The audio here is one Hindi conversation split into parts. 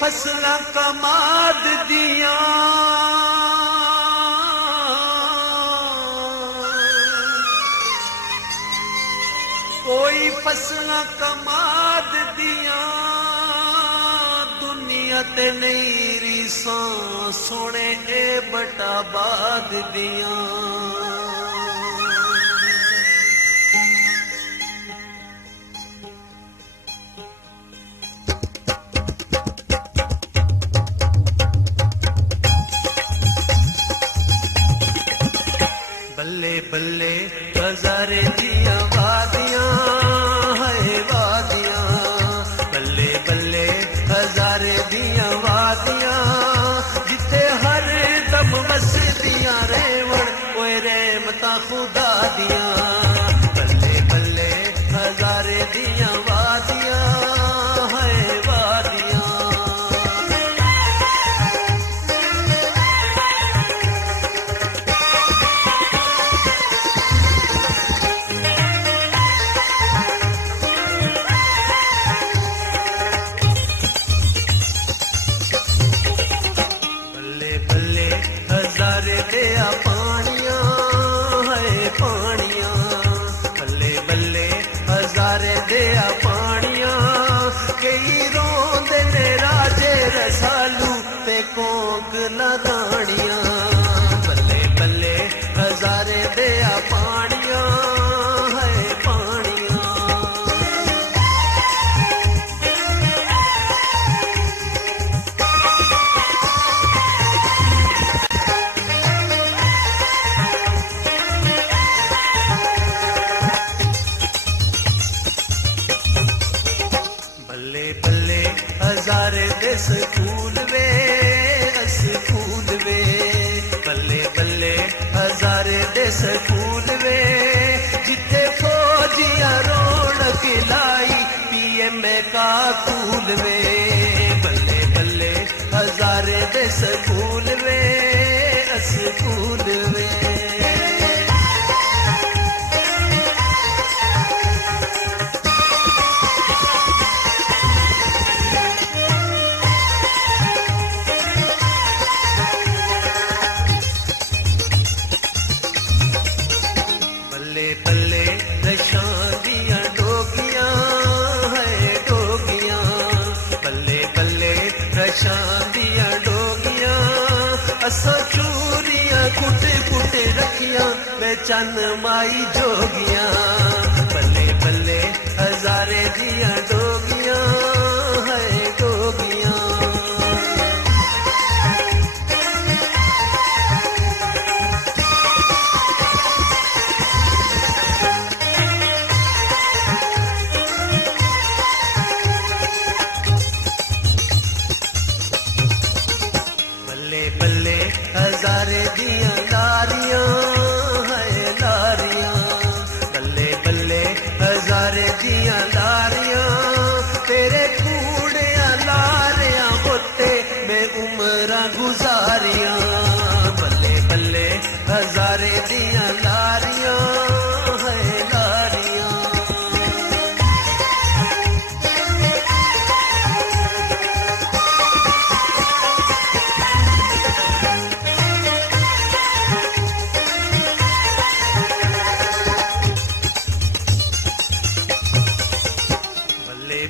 फसलां कमाद दियां कोई फसलां कमाद दियां दुनिया ते नहीं रीसां सोने ए बटाबाद दियां बल्ले बल्ले हजारे दियां वादियां है वादियां बल्ले बल्ले हजारे दियां वादियां जिते हर दम बसदियां रेवण ओए रहमतां खुदा दियां बल्ले बल्ले हजारे दियां वादियां है वादियां पानियां है पानियां बल्ले बल्ले हजारे दिया पानियां कई रोंदे ने राजे रसालू ते कोंग लगानियां बल्ले बल्ले हजारे दिया पानियां है पानियां हजारे दे स्कूल वे बल्ले बल्ले हजारे दे स्कूल वे जिथे फौजियां रौनक लाई पीएम का कूल वे बल्ले बल्ले हजारे दे स्कूल वे स्कूल वे बल्ले रशादियां डोगियां है डोगियां बल्ले बल्ले रशादियां डोगियां असो चूरियां कुट कुट रखियां बेचन माई जोगियां बल्ले बल्ले हजारे दियां डोगियां है डोगियां बल्ले हजारे दियां लारियां है लारियां बल्ले बल्ले हजारे दियां लारियां तेरे कूड़ियां लारियां होते मैं उम्र गुजारियां बल्ले बल्ले हजारे दियां लारियां है लारियां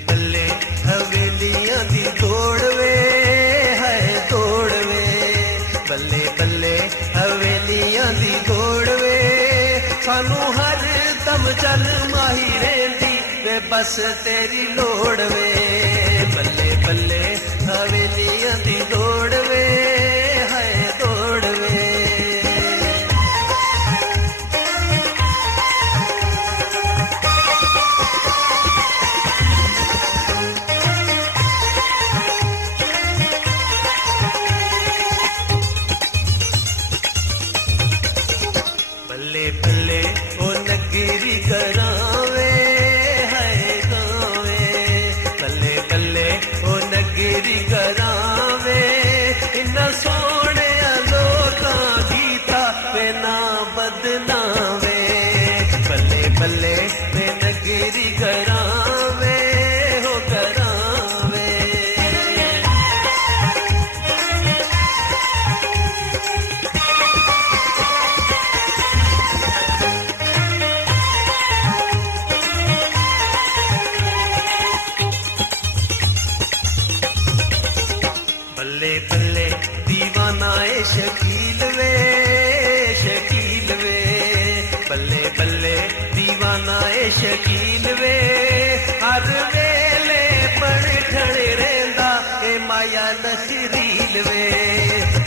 बल्ले हवेलियां दी दौड़वे है दौड़वे बल्ले बल्ले हवेलियां दी दौड़वे सानू हर दम चल माही रेंदी वे बस तेरी लोड़वे बल्ले बल्ले हवेलियां दी दौड़वे है दौड़वे बल्ले बल्ले ओ नगरी करावे है गावे बल्ले बल्ले ओ नगरी करावे इन्ना सोने लोकां गीता पे ना बदनावे बल्ले बल्ले पे नगरी करावे हो करावे शकील वे हर वेले बड़े ठड़े रेंदा ए माया नसरील वे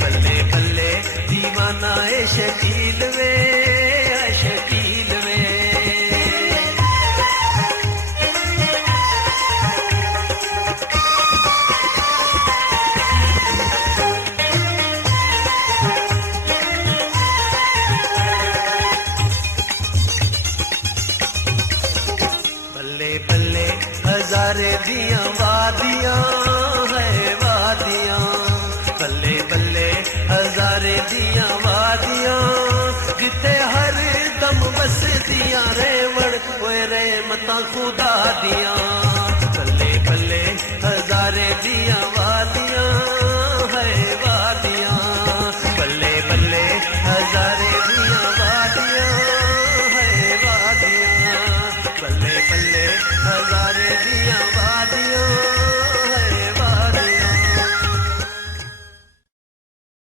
बल्ले बल्ले दीवाना ए शकील वे शकील वे हजारे दियां वादियां है वादियां बल्ले बल्ले हजारे दियां वादियां जिते हर दम बस दियां रेवण ओए रे मता खुदा दियां